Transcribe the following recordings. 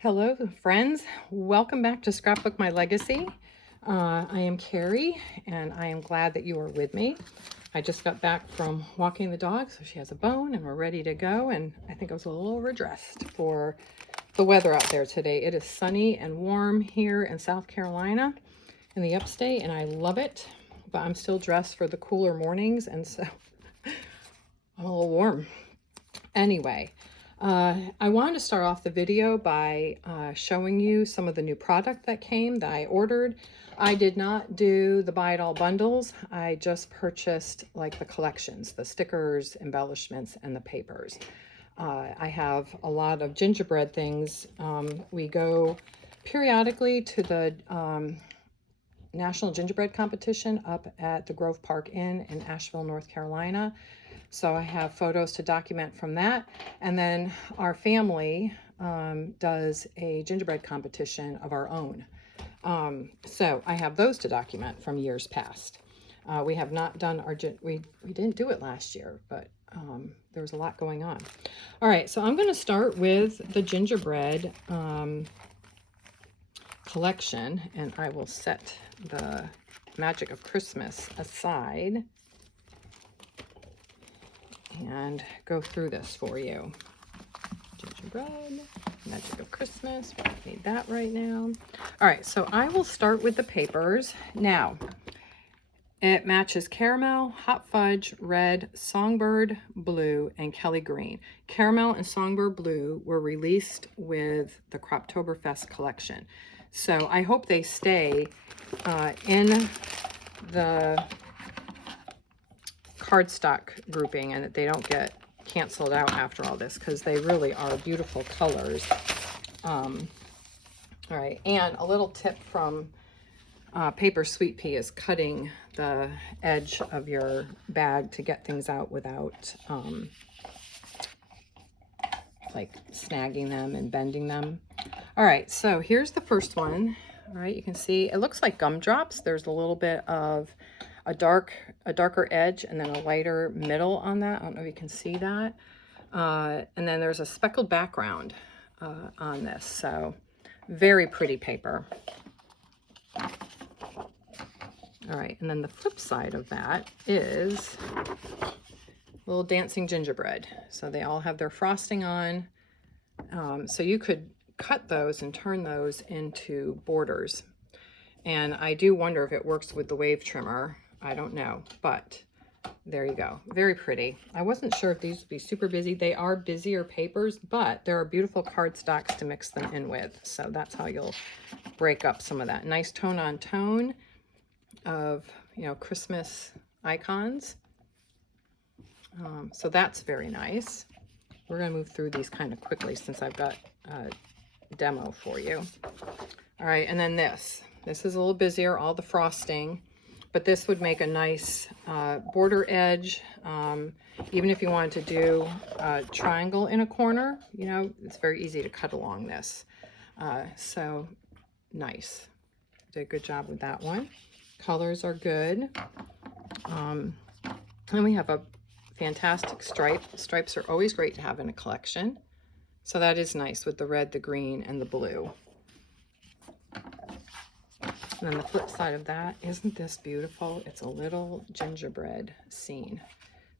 Hello, friends. Welcome back to Scrapbook My Legacy. I am Carrie, and I am glad that you are with me. I just got back from walking the dog, so she has a bone, and we're ready to go. And I think I was a little overdressed for the weather out there today. It is sunny and warm here in South Carolina in the upstate, and I love it. But I'm still dressed for the cooler mornings, and so I'm a little warm. Anyway, I wanted to start off the video by showing you some of the new product that came that I ordered. I did not do the buy it all bundles. I just purchased like the collections, the stickers, embellishments, and the papers. I have a lot of gingerbread things. We go periodically to the National Gingerbread Competition up at the Grove Park Inn in Asheville, North Carolina. So I have photos to document from that. And then our family does a gingerbread competition of our own. So I have those to document from years past. We have not done our, we didn't do it last year, but there was a lot going on. All right, so I'm going to start with the gingerbread collection, and I will set the Magic of Christmas aside and go through this for you. Gingerbread, Magic of Christmas, we need that right now. All right, so I will start with the papers. Now, it matches caramel, hot fudge, red, songbird blue, and Kelly green. Caramel and songbird blue were released with the Croptoberfest collection. So I hope they stay in the cardstock grouping and that they don't get canceled out after all this, because they really are beautiful colors. All right, and a little tip from Paper Sweet Pea is cutting the edge of your bag to get things out without like snagging them and bending them. All right, so here's the first one. All right, you can see it looks like gumdrops. There's a little bit of a darker edge and then a lighter middle on that. I don't know if you can see that. And then there's a speckled background on this. So very pretty paper. All right, and then the flip side of that is little dancing gingerbread. So they all have their frosting on. So you could cut those and turn those into borders. And I do wonder if it works with the wave trimmer. I don't know, but there you go. Very pretty. I wasn't sure if these would be super busy. They are busier papers, but there are beautiful cardstocks to mix them in with. So that's how you'll break up some of that. Nice tone on tone of, Christmas icons. So that's very nice. We're going to move through these kind of quickly since I've got a demo for you. All right, and then this. This is a little busier, all the frosting, but this would make a nice border edge. Even if you wanted to do a triangle in a corner, it's very easy to cut along this. So nice. Did a good job with that one. Colors are good. And we have a fantastic stripe. Stripes are always great to have in a collection. So that is nice with the red, the green, and the blue. And then the flip side of that, isn't this beautiful? It's a little gingerbread scene.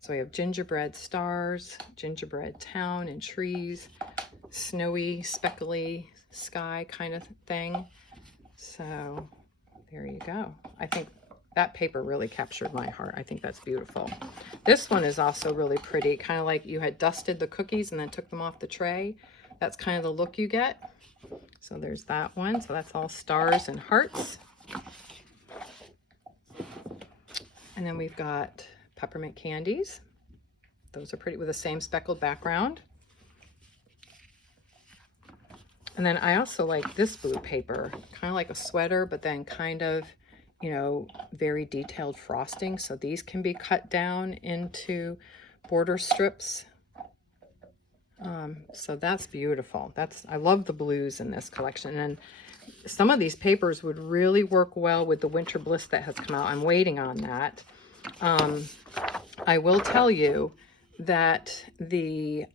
So we have gingerbread stars, gingerbread town and trees, snowy, speckly sky kind of thing. So there you go. I think that paper really captured my heart. I think that's beautiful. This one is also really pretty, kind of like you had dusted the cookies and then took them off the tray. That's kind of the look you get. So there's that one. So that's all stars and hearts. And then we've got peppermint candies. Those are pretty with the same speckled background. And then I also like this blue paper, kind of like a sweater, but then kind of, very detailed frosting. So these can be cut down into border strips. So that's beautiful. I love the blues in this collection. And some of these papers would really work well with the Winter Bliss that has come out. I'm waiting on that. I will tell you that the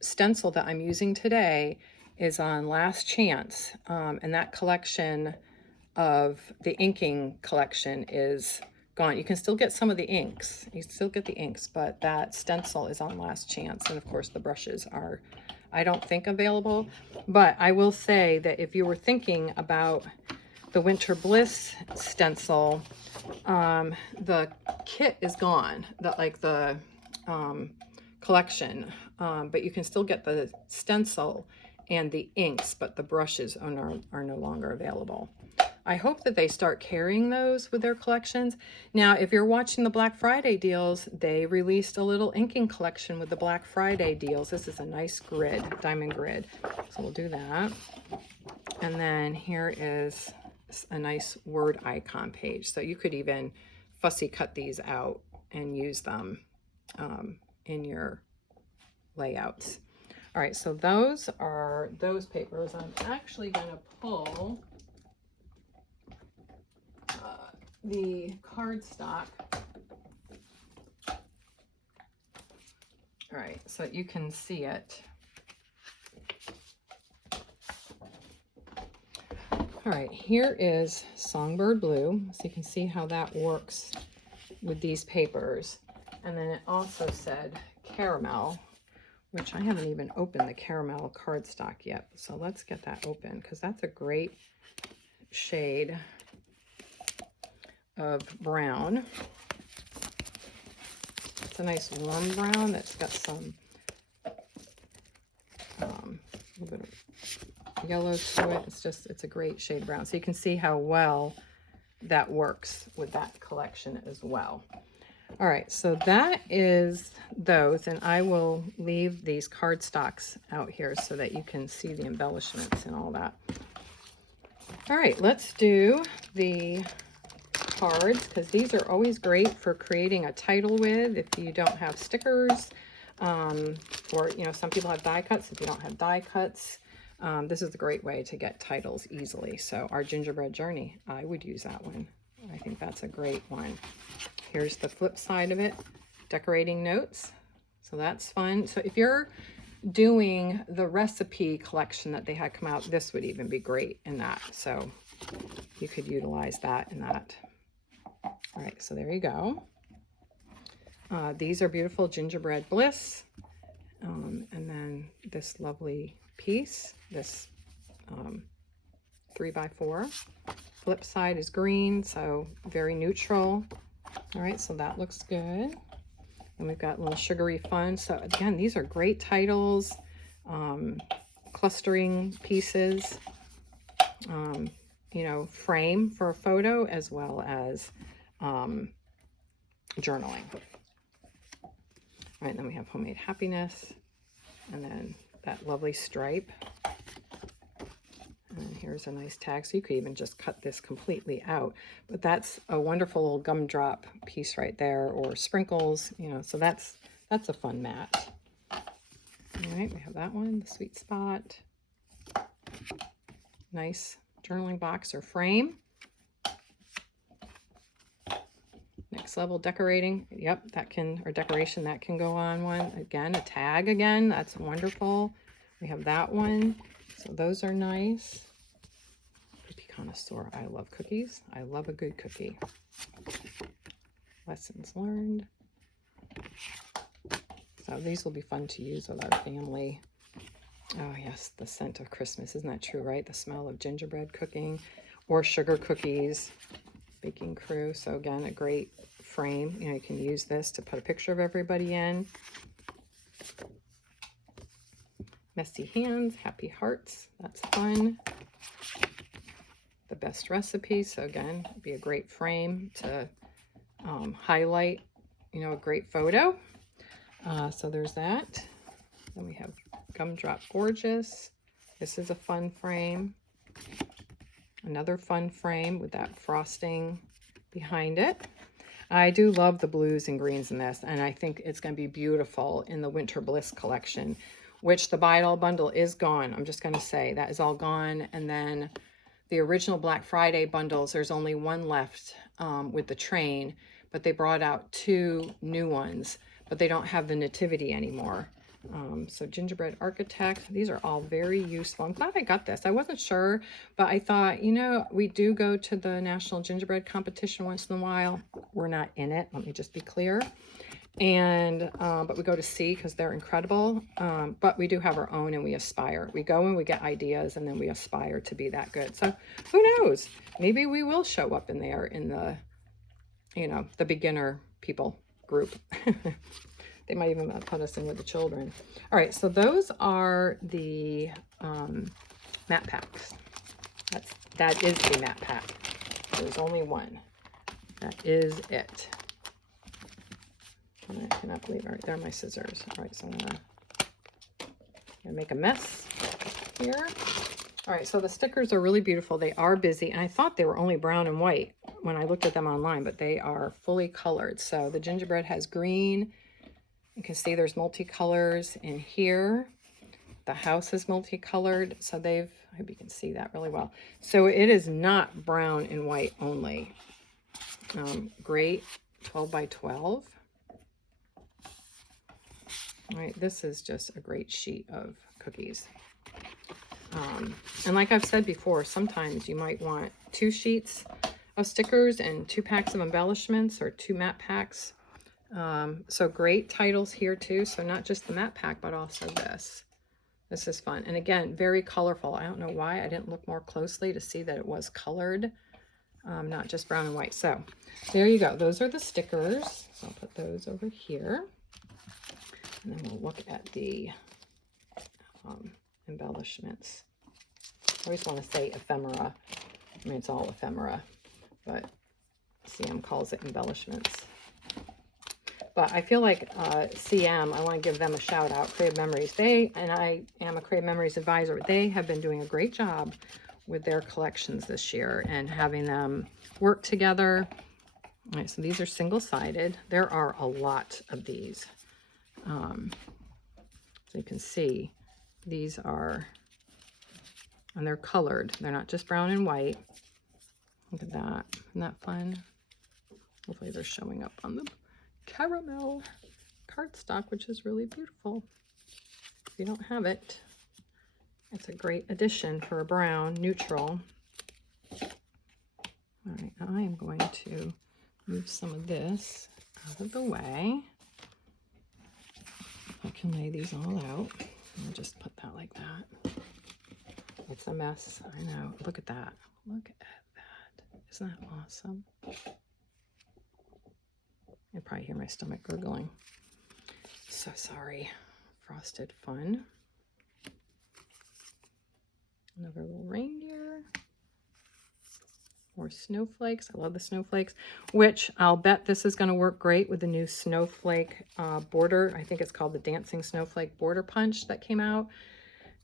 stencil that I'm using today is on last chance, and that collection of the inking collection is gone. You can still get some of the inks. You can still get the inks, but that stencil is on last chance. And of course the brushes are, I don't think, available. But I will say that if you were thinking about the Winter Bliss stencil, the kit is gone, the collection, but you can still get the stencil and the inks, but the brushes are no longer available. I hope that they start carrying those with their collections. Now, if you're watching the Black Friday deals, they released a little inking collection with the Black Friday deals. This is a nice grid, diamond grid. So we'll do that. And then here is a nice word icon page. So you could even fussy cut these out and use them in your layouts. All right, so those are those papers. I'm actually going to pull the cardstock. All right, so you can see it. All right, here is Songbird Blue, so you can see how that works with these papers. And then it also said Caramel, which I haven't even opened the Caramel cardstock yet. So let's get that open, because that's a great shade of brown. It's a nice warm brown that's got some a little bit of yellow to it. It's a great shade brown. So you can see how well that works with that collection as well. All right, so that is those, and I will leave these cardstocks out here so that you can see the embellishments and all that. All right, let's do the cards, because these are always great for creating a title with if you don't have stickers, or some people have die cuts. If you don't have die cuts, this is a great way to get titles easily. So our gingerbread journey, I would use that one. I think that's a great one. Here's the flip side of it, decorating notes. So that's fun. So if you're doing the recipe collection that they had come out, this would even be great in that. So you could utilize that in that. All right, so there you go. These are beautiful Gingerbread Bliss. And then this lovely piece, this 3x4. Flip side is green, so very neutral. All right, so that looks good. And we've got little sugary fun. So again, these are great titles, clustering pieces, frame for a photo, as well as journaling. All right, then we have Homemade Happiness, and then that lovely stripe. And here's a nice tag. So you could even just cut this completely out, but that's a wonderful little gumdrop piece right there, or sprinkles, so that's a fun mat. All right, we have that one, the Sweet Spot. Nice journaling box or frame. Next level decorating. Yep, that can, or decoration, that can go on one. Again, a tag again. That's wonderful. We have that one. So those are nice. Cookie connoisseur. I love cookies. I love a good cookie. Lessons learned. So these will be fun to use with our family. Oh yes, the scent of Christmas. Isn't that true, right? The smell of gingerbread cooking or sugar cookies. Baking crew. So again, a great frame. You can use this to put a picture of everybody in. Messy hands, happy hearts. That's fun. The best recipe. So again, it'd be a great frame to highlight, a great photo. So there's that. Then we have Gumdrop Gorgeous. This is a fun frame. Another fun frame with that frosting behind it. I do love the blues and greens in this, and I think it's going to be beautiful in the Winter Bliss collection, which the Buy It All bundle is gone. I'm just going to say that is all gone. And then the original Black Friday bundles, there's only one left with the train, but they brought out 2 new ones, but they don't have the nativity anymore. So Gingerbread Architect, these are all very useful. I'm glad I got this. I wasn't sure, but I thought, you know, we do go to the National Gingerbread Competition once in a while. We're not in it, let me just be clear. And, but we go to see because they're incredible. But we do have our own and we aspire. We go and we get ideas and then we aspire to be that good. So who knows? Maybe we will show up in there in the, you know, the beginner people group. They might even put us in with the children. All right, so those are the mat packs. That is the mat pack. There's only one. That is it. I cannot believe. All right, there are my scissors. All right, so I'm gonna make a mess here. All right, so the stickers are really beautiful. They are busy, and I thought they were only brown and white when I looked at them online, but they are fully colored. So the gingerbread has green. You can see there's multicolors in here. The house is multicolored, so I hope you can see that really well. So it is not brown and white only. Great 12 by 12. All right, this is just a great sheet of cookies. And like I've said before, sometimes you might want 2 sheets of stickers and 2 packs of embellishments or 2 mat packs. So great titles here too. So not just the mat pack, but also this. This is fun. And again, very colorful. I don't know why I didn't look more closely to see that it was colored, not just brown and white. So there you go. Those are the stickers. So I'll put those over here. And then we'll look at the embellishments. I always want to say ephemera. I mean, it's all ephemera, but CM calls it embellishments. But I feel like CM, I want to give them a shout out, Creative Memories. And I am a Creative Memories advisor. They have been doing a great job with their collections this year and having them work together. All right, so these are single-sided. There are a lot of these. So you can see these are, and they're colored. They're not just brown and white. Look at that. Isn't that fun? Hopefully they're showing up on the caramel cardstock, which is really beautiful. If you don't have it, it's a great addition for a brown neutral. All right, I am going to move some of this out of the way. I can lay these all out. I'll just put that like that. It's a mess, I know. Look at that. Look at that. Isn't that awesome? You probably hear my stomach gurgling. So sorry. Frosted Fun. Another little reindeer. More snowflakes. I love the snowflakes, which I'll bet this is going to work great with the new snowflake border. I think it's called the Dancing Snowflake Border Punch that came out.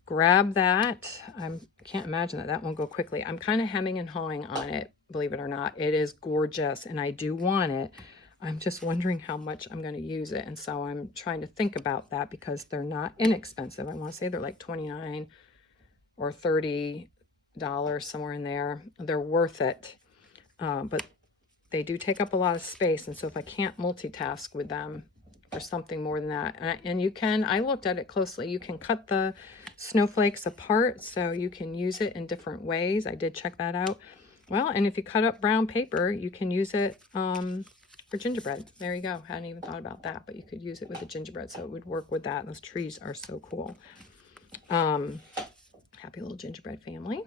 Grab that. I can't imagine that won't go quickly. I'm kind of hemming and hawing on it, believe it or not. It is gorgeous, and I do want it. I'm just wondering how much I'm going to use it, and so I'm trying to think about that because they're not inexpensive. I want to say they're like $29 or $30, somewhere in there. They're worth it, but they do take up a lot of space, and so if I can't multitask with them or something more than that, and you can, I looked at it closely, you can cut the snowflakes apart so you can use it in different ways. I did check that out. Well, and if you cut up brown paper, you can use it for gingerbread. There you go. Hadn't even thought about that, but you could use it with the gingerbread, so it would work with that. Those trees are so cool. Happy little gingerbread family.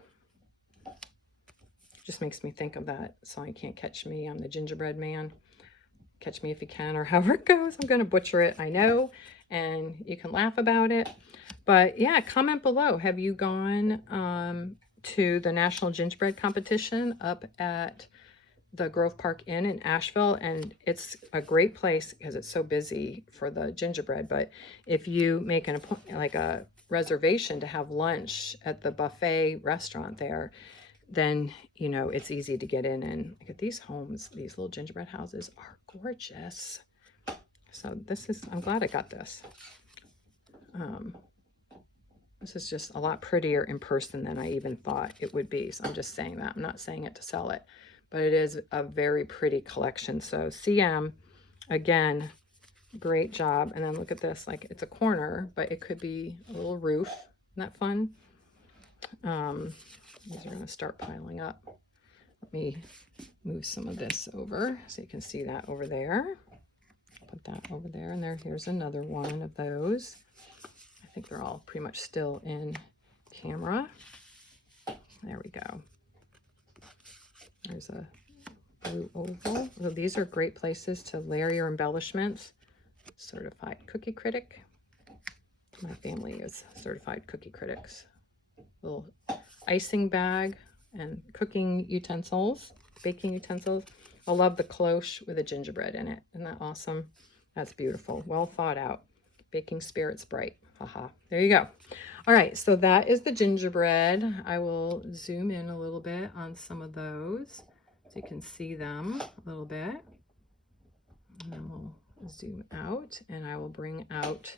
Just makes me think of that song, You Can't Catch Me, I'm the Gingerbread Man. Catch me if you can, or however it goes. I'm going to butcher it, I know, and you can laugh about it. But yeah, comment below. Have you gone to the National Gingerbread Competition up at the Grove Park Inn in Asheville? And it's a great place because it's so busy for the gingerbread. But if you make an appointment, like a reservation to have lunch at the buffet restaurant there, then, you know, it's easy to get in. And look at these homes. These little gingerbread houses are gorgeous. So this is, I'm glad I got this. This is just a lot prettier in person than I even thought it would be. So I'm just saying that. I'm not saying it to sell it, but it is a very pretty collection. So CM, again, Great job. And then look at this, like it's a corner, but it could be a little roof. Isn't that fun? These are going to start piling up. Let me move some of this over so you can see that over there. Put that over there, and here's another one of those. I think they're all pretty much still in camera. There we go. There's a blue oval. So these are great places to layer your embellishments. Certified cookie critic. My family is certified cookie critics. Little icing bag and cooking utensils, baking utensils. I love the cloche with a gingerbread in it. Isn't that awesome? That's beautiful. Well thought out. Baking spirits bright. Haha. There you go. All right, so that is the gingerbread. I will zoom in a little bit on some of those so you can see them a little bit. And then we'll zoom out, and I will bring out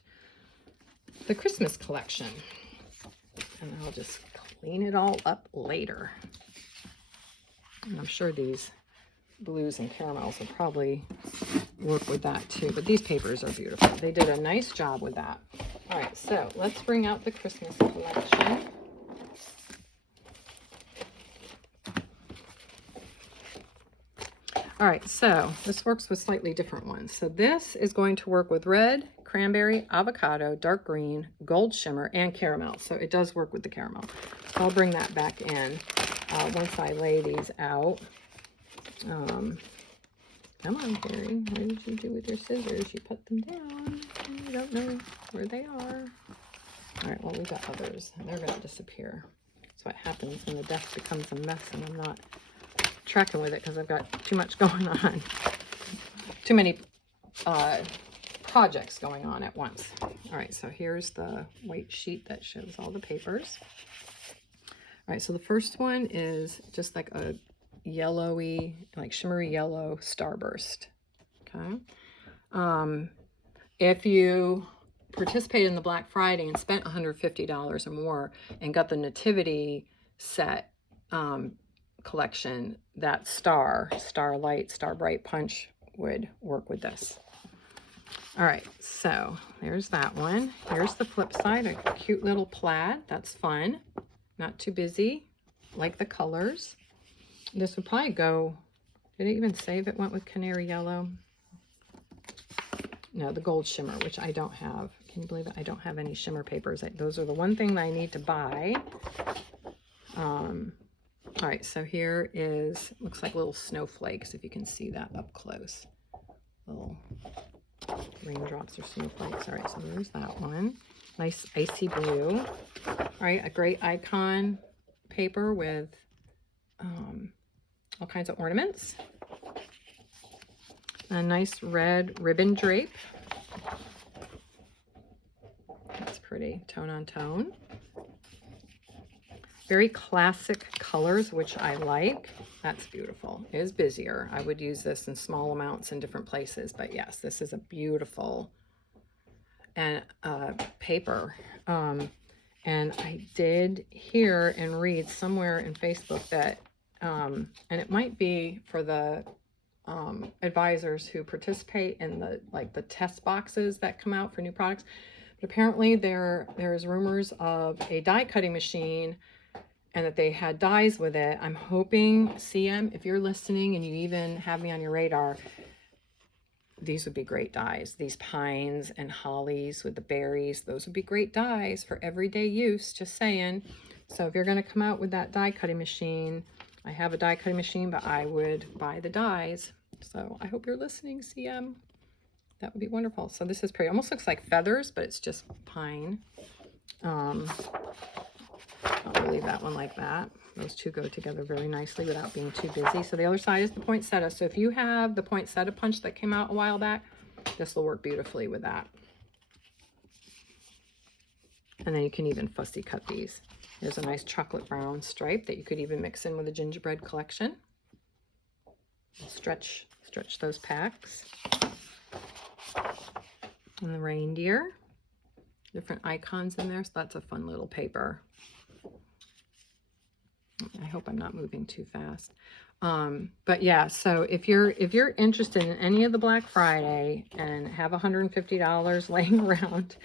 the Christmas collection. And I'll just clean it all up later. And I'm sure these blues and caramels will probably work with that too, but these papers are beautiful. They did a nice job with that. All right, so let's bring out the Christmas collection. All right, so this works with slightly different ones. So this is going to work with red, cranberry, avocado, dark green, gold shimmer, and caramel. So it does work with the caramel. So I'll bring that back in once I lay these out. Come on, Carrie. What did you do with your scissors? You put them down. You don't know where they are. All right, well, we've got others, and they're going to disappear. That's what happens when the desk becomes a mess and I'm not tracking with it because I've got too much going on. Too many projects going on at once. All right, so here's the white sheet that shows all the papers. All right, so the first one is just like a yellowy, like shimmery yellow starburst. Okay. If you participated in the Black Friday and spent $150 or more and got the Nativity set collection, that Starlight, Star Bright Punch would work with this. All right, so there's that one. Here's the flip side, a cute little plaid. That's fun. Not too busy. Like the colors. This would probably go, did it even say if it went with canary yellow? No, the gold shimmer, which I don't have. Can you believe it? I don't have any shimmer papers. Those are the one thing that I need to buy. All right, so here is, looks like little snowflakes, if you can see that up close. Little raindrops or snowflakes. All right, so there's that one. Nice icy blue. All right, a great icon paper with all kinds of ornaments. A nice red ribbon drape. That's pretty, tone on tone. Very classic colors, which I like. That's beautiful. It is busier. I would use this in small amounts in different places, but yes, this is a beautiful and paper. And I did hear and read somewhere in Facebook that, and it might be for the advisors who participate in the test boxes that come out for new products. But apparently there's rumors of a die cutting machine and that they had dies with it. I'm hoping, CM, if you're listening and you even have me on your radar, these would be great dies. These pines and hollies with the berries, those would be great dies for everyday use, just saying. So if you're gonna come out with that die cutting machine, I have a die cutting machine, but I would buy the dies. So I hope you're listening, CM. That would be wonderful. So this is pretty, almost looks like feathers, but it's just pine. I'll leave that one like that. Those two go together very nicely without being too busy. So the other side is the poinsettia. So if you have the poinsettia punch that came out a while back, this will work beautifully with that. And then you can even fussy cut these. There's a nice chocolate brown stripe that you could even mix in with a gingerbread collection. Stretch those packs. And the reindeer. Different icons in there, so that's a fun little paper. I hope I'm not moving too fast. But yeah, so if you're interested in any of the Black Friday and have $150 laying around,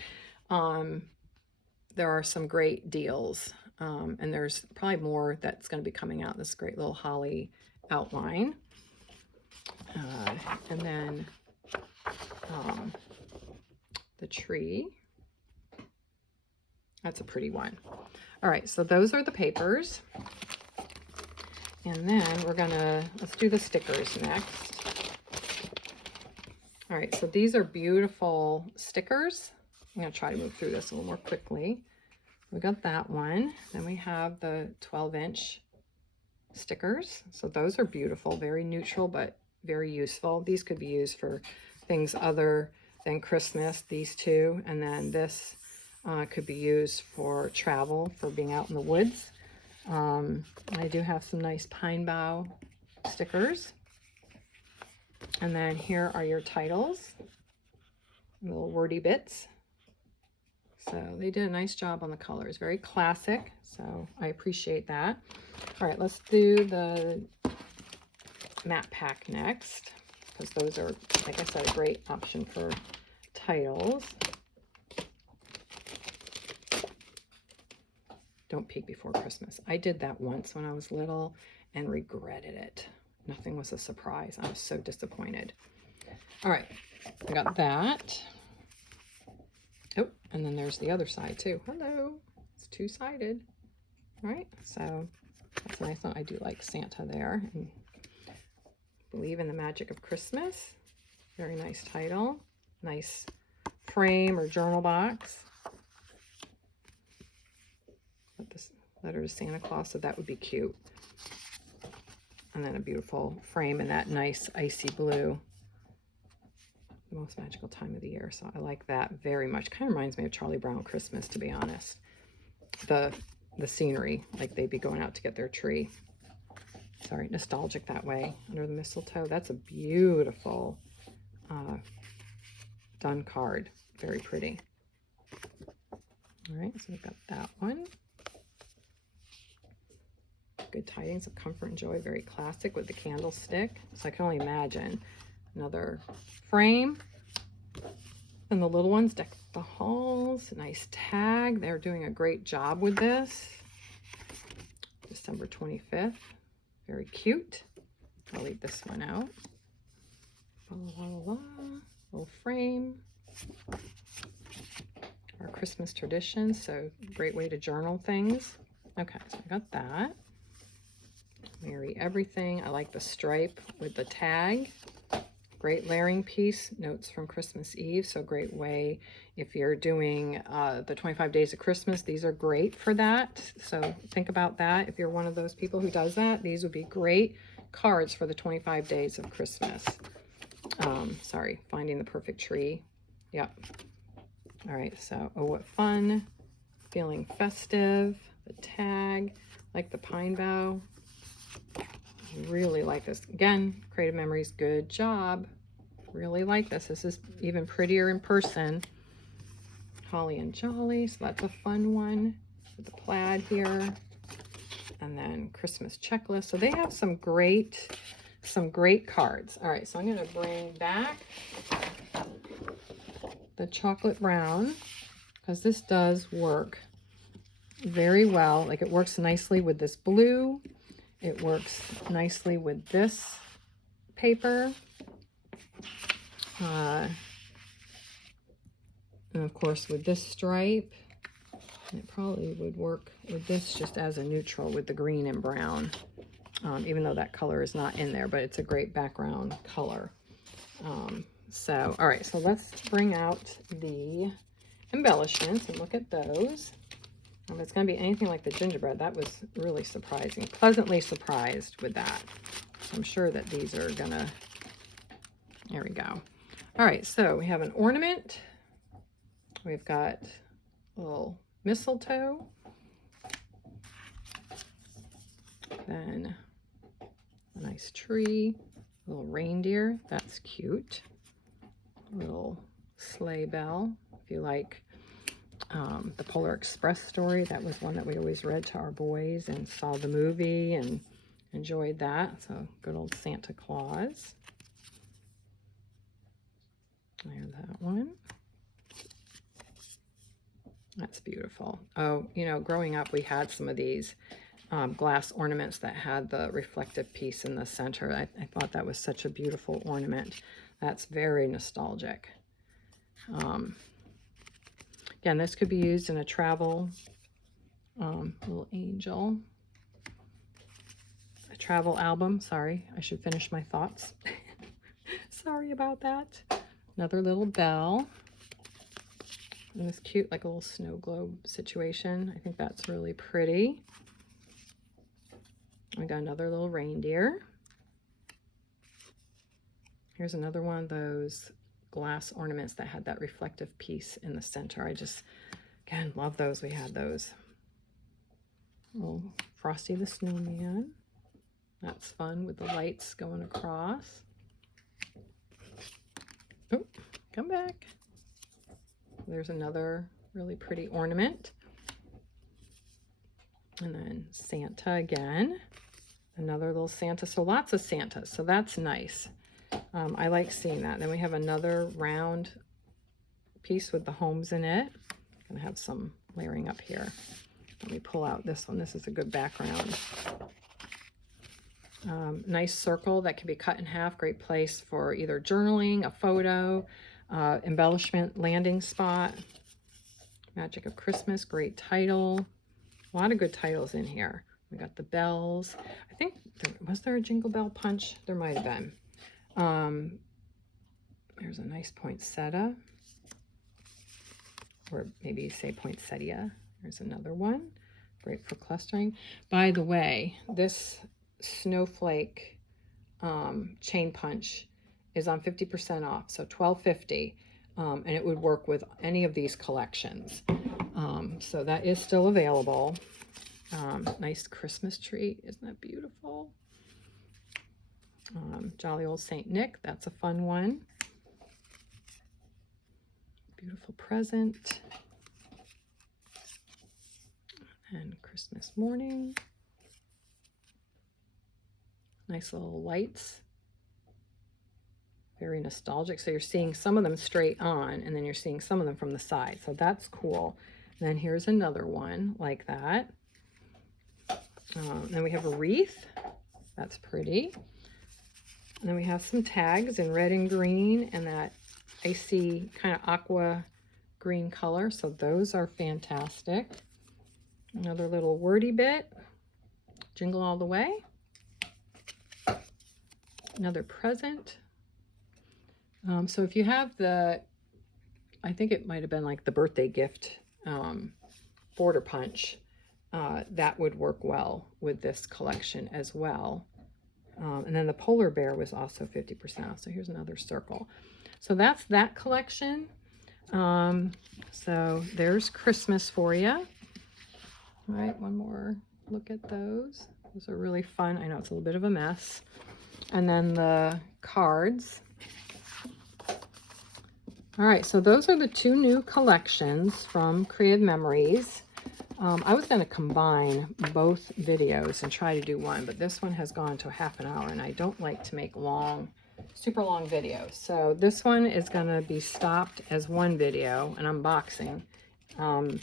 there are some great deals. And there's probably more that's going to be coming out. This great little holly outline. And then the tree. That's a pretty one. All right, so those are the papers. And then let's do the stickers next. All right, so these are beautiful stickers. I'm gonna try to move through this a little more quickly. We got that one. Then we have the 12-inch stickers. So those are beautiful, very neutral, but very useful. These could be used for things other than Christmas, these two. And then this could be used for travel, for being out in the woods. I do have some nice pine bough stickers. And then here are your titles, little wordy bits. So they did a nice job on the colors, very classic. So I appreciate that. All right, let's do the matte pack next, because those are, like I said, a great option for titles. Don't peek before Christmas. I did that once when I was little and regretted it. Nothing was a surprise. I was so disappointed. All right, I got that. Oh, and then there's the other side too. Hello, it's two-sided. All right, so that's a nice one. I do like Santa there and believe in the magic of Christmas. Very nice title. Nice frame or journal box. Put this letter to Santa Claus, so that would be cute. And then a beautiful frame in that nice icy blue. The most magical time of the year, so I like that very much. Kind of reminds me of Charlie Brown Christmas, to be honest. The scenery, like they'd be going out to get their tree. Sorry, nostalgic that way. Under the mistletoe. That's a beautiful done card. Very pretty. All right, so we've got that one. Good tidings of comfort and joy. Very classic with the candlestick. So I can only imagine. Another frame. And the little ones deck the halls. Nice tag. They're doing a great job with this. December 25th. Very cute. I'll leave this one out. La, la, la, la. Little frame. Our Christmas tradition. So great way to journal things. Okay, so I got that. Merry everything. I like the stripe with the tag. Great layering piece. Notes from Christmas Eve. So great way if you're doing the 25 days of Christmas. These are great for that. So think about that. If you're one of those people who does that, these would be great cards for the 25 days of Christmas. Sorry, finding the perfect tree. Yep. All right. So, oh, what fun. Feeling festive. The tag. Like the pine bough. Really like this. Again, creative memories. Good job. Really like this. This is even prettier in person. Holly and Jolly. So that's a fun one. With the plaid here. And then Christmas checklist. So they have some great cards. All right. So I'm going to bring back the chocolate brown, because this does work very well. Like it works nicely with this blue. It works nicely with this paper. And of course with this stripe. And it probably would work with this just as a neutral with the green and brown. Even though that color is not in there, but it's a great background color. So, all right, so let's bring out the embellishments and look at those. If it's going to be anything like the gingerbread, that was really surprising. Pleasantly surprised with that. So I'm sure that these are going to, there we go. All right, so we have an ornament. We've got a little mistletoe. Then a nice tree, a little reindeer. That's cute. A little sleigh bell, if you like the Polar Express story. That was one that we always read to our boys and saw the movie and enjoyed that. So good old Santa Claus. There's that one. That's beautiful. Oh, you know, growing up, we had some of these glass ornaments that had the reflective piece in the center. I thought that was such a beautiful ornament. That's very nostalgic. Again, this could be used in a travel little angel. A travel album. Sorry, I should finish my thoughts. Sorry about that. Another little bell. And this cute, like a little snow globe situation. I think that's really pretty. We got another little reindeer. Here's another one of those glass ornaments that had that reflective piece in the center. I just, again, love those. We had those. Little Frosty the Snowman. That's fun with the lights going across. Oh, come back. There's another really pretty ornament. And then Santa again. Another little Santa. So lots of Santas. So that's nice. I like seeing that. Then we have another round piece with the homes in it. I'm going to have some layering up here. Let me pull out this one. This is a good background. Nice circle that can be cut in half. Great place for either journaling, a photo, embellishment, landing spot. Magic of Christmas, great title. A lot of good titles in here. We got the bells. I think, was there a Jingle Bell Punch? There might have been. There's a nice poinsettia. Or maybe you say poinsettia. There's another one. Great for clustering. By the way, this snowflake chain punch is on 50% off, so $12.50, and it would work with any of these collections. So that is still available. Nice Christmas tree, isn't that beautiful? Jolly old Saint Nick, that's a fun one. Beautiful present. And Christmas morning. Nice little lights. Very nostalgic. So you're seeing some of them straight on, and then you're seeing some of them from the side. So that's cool. And then here's another one like that. Then we have a wreath. That's pretty. And then we have some tags in red and green and that icy kind of aqua green color. So those are fantastic. Another little wordy bit. Jingle all the way. Another present. So if you have the, I think it might have been like the birthday gift border punch, that would work well with this collection as well. And then the polar bear was also 50% off. So here's another circle. So that's that collection. So there's Christmas for you. All right, one more look at those. Those are really fun. I know it's a little bit of a mess. And then the cards. All right, so those are the two new collections from Creative Memories. I was going to combine both videos and try to do one, but this one has gone to a half an hour, and I don't like to make long, super long videos. So this one is going to be stopped as one video, an unboxing, and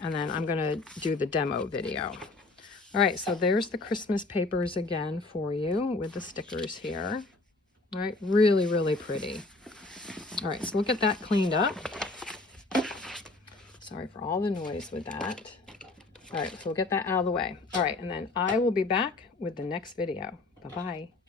then I'm going to do the demo video. All right, so there's the Christmas papers again for you with the stickers here. All right, really, really pretty. All right, so we'll get that cleaned up. Sorry for all the noise with that. All right, so we'll get that out of the way. All right, and then I will be back with the next video. Bye-bye.